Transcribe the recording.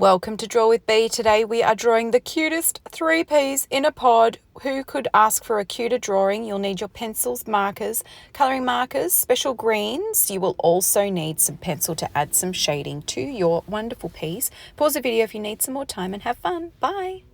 Welcome to Draw with Bee. Today we are drawing the cutest 3 peas in a pod. Who could ask for a cuter drawing? You'll need your pencils, markers, colouring markers, special greens. You will also need some pencil to add some shading to your wonderful peas. Pause the video if you need some more time and have fun. Bye.